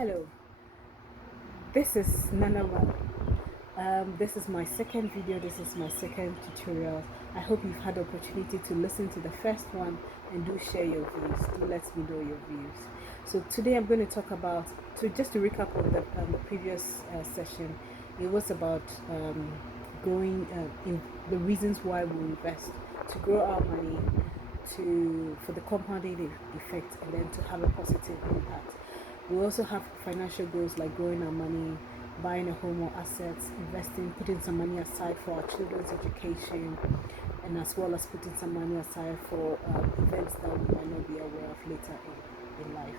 Hello, this is Nana Well. This is my second video, this is my second tutorial. I hope you've had the opportunity to listen to the first one and do share your views. Do let me know your views. So today I'm going to talk about, just to recap on the previous session, it was about going in the reasons why we invest, to grow our money, for the compounding effect, and then to have a positive impact. We also have financial goals like growing our money, buying a home or assets, investing, putting some money aside for our children's education, and as well as putting some money aside for events that we might not be aware of later in life.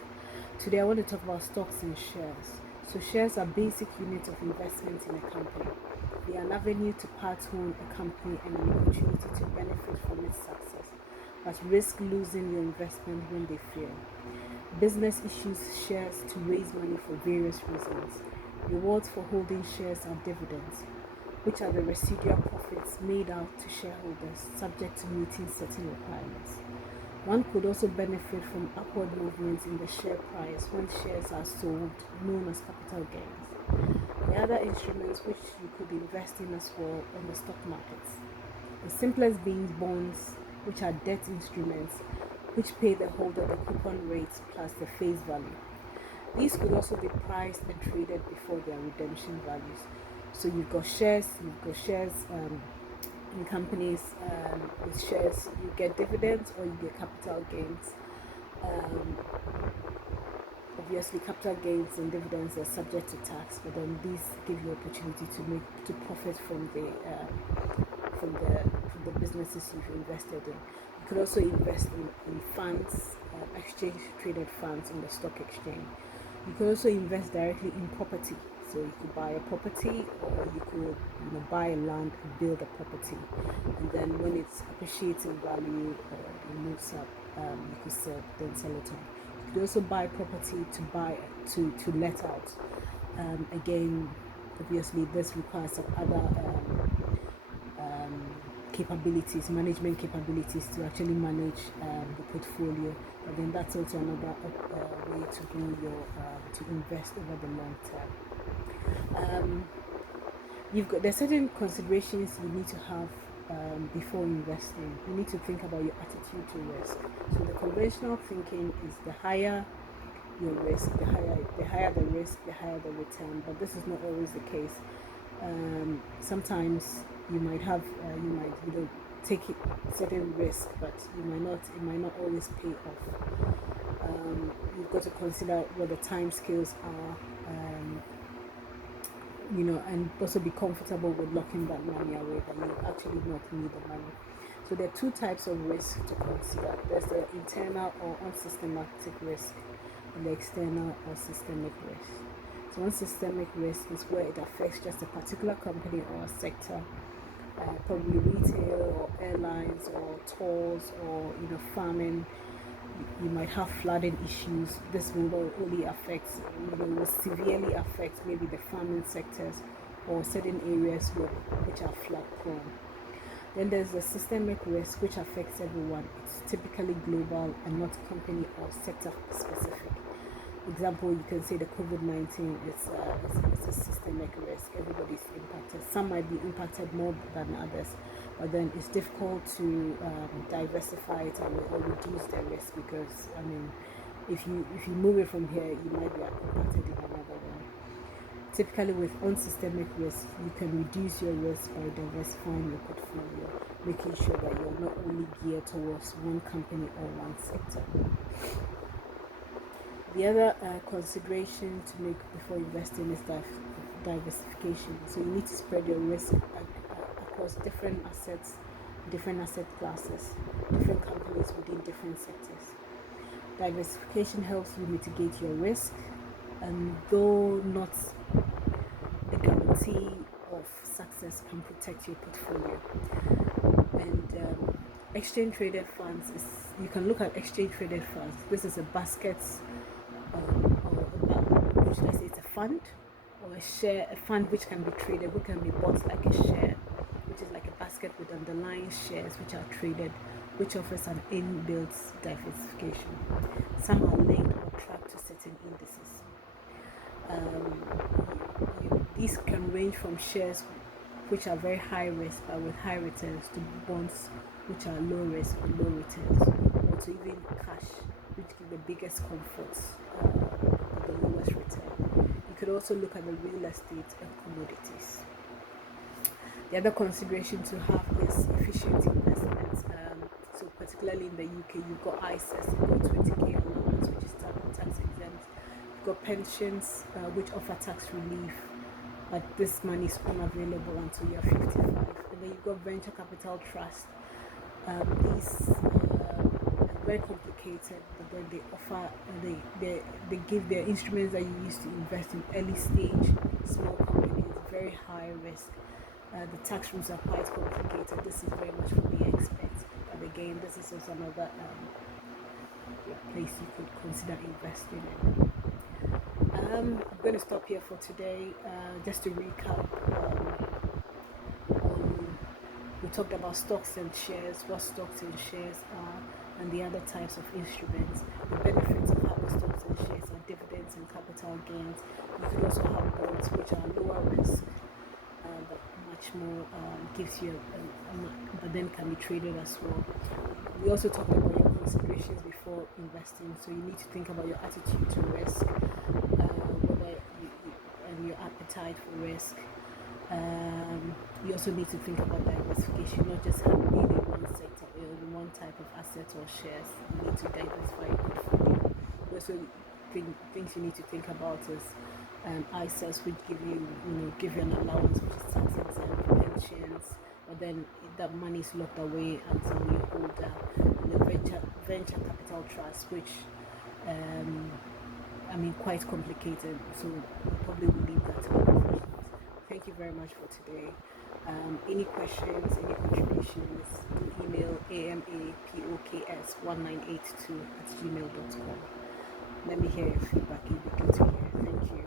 Today I want to talk about stocks and shares. So shares are basic units of investment in a company. They are an avenue to part own a company and an opportunity to benefit from its success, but risk losing your investment when they fail. Business issues shares to raise money for various reasons. Rewards for holding shares are dividends, which are the residual profits made out to shareholders subject to meeting certain requirements. One could also benefit from upward movements in the share price when shares are sold, known as capital gains. The other instruments which you could invest in as well on the stock markets. The simplest being bonds, which are debt instruments which pay the holder the coupon rates plus the face value. These could also be priced and traded before their redemption values. So you've got shares in companies. With shares you get dividends or you get capital gains. Obviously capital gains and dividends are subject to tax, but then these give you opportunity to profit from the businesses you've invested in. You could also invest in funds, exchange traded funds on the stock exchange. You could also invest directly in property. So you could buy a property, or you could buy a land and build a property, and then when it's appreciates in value or it moves up, you could sell it on. You could also buy property to let out. Again, obviously this requires some other management capabilities to actually manage the portfolio. But then that's also another way to grow to invest over the long term. There's certain considerations you need to have before investing. You need to think about your attitude to risk. So the conventional thinking is the higher your risk, the higher the risk, the higher the return. But this is not always the case. Sometimes you might take certain risk, but it might not always pay off. You've got to consider what the time scales are, and also be comfortable with locking that money away, that you actually not need the money. So there are two types of risk to consider. There's the internal or unsystematic risk, and the external or systemic risk. So unsystemic risk is where it affects just a particular company or a sector, probably retail or airlines or tolls or farming. You might have flooding issues. This will only affect, will severely affect maybe the farming sectors or certain areas which are flood prone. Then there's the systemic risk, which affects everyone. It's typically global and not company or sector specific. Example, you can say the COVID-19 is a systemic risk. Everybody's impacted. Some might be impacted more than others, but then it's difficult to diversify it or reduce the risk, because if you move it from here, you might be impacted in another one. Typically with unsystemic risk, you can reduce your risk by diversifying your portfolio, making sure that you're not only geared towards one company or one sector. The other consideration to make before investing is diversification. So you need to spread your risk across different assets, different asset classes, different companies within different sectors. Diversification helps you mitigate your risk, and though not a guarantee of success, can protect your portfolio. And exchange traded funds you can look at exchange traded funds. This is a basket, or should I say it's a fund or a fund which can be traded, which can be bought like a share, which is like a basket with underlying shares which are traded, which offers an inbuilt diversification. Some are linked or tracked to certain indices. These can range from shares which are very high risk but with high returns to bonds which are low risk with low returns, or to even cash which give the biggest comforts with the lowest return. You could also look at the real estate and commodities. The other consideration to have is efficient investments. So particularly in the UK, you've got ISAs, you've got 20k allowance, which is tax exempt. You've got pensions, which offer tax relief, but this money is unavailable until you're 55. And then you've got venture capital trust. These are very complicated, but then they offer, they give their instruments that you use to invest in early stage small companies, very high risk. The tax rules are quite complicated. This is very much for the experts, but again, this is also another place you could consider investing in. I'm going to stop here for today. Just to recap, we talked about stocks and shares, what stocks and shares are, and the other types of instruments. The benefits of having stocks and shares are dividends and capital gains. You could also have bonds, which are lower risk, but much more gives you but then can be traded as well. We also talked about your considerations before investing, so you need to think about your attitude to risk, and your appetite for risk. You also need to think about diversification, not just being in one sector or in one type of asset or shares. You need to diversify your portfolio. Also, things you need to think about is ISAs, which give you an allowance, which is tax exempt, pensions, but then that money is locked away until you're older. And the venture capital trust, which quite complicated, so we probably will leave that to the professionals. Thank you very much for today. Any questions, any contributions, email amapoks1982@gmail.com. Let me hear your feedback. It'd be good to hear. Thank you.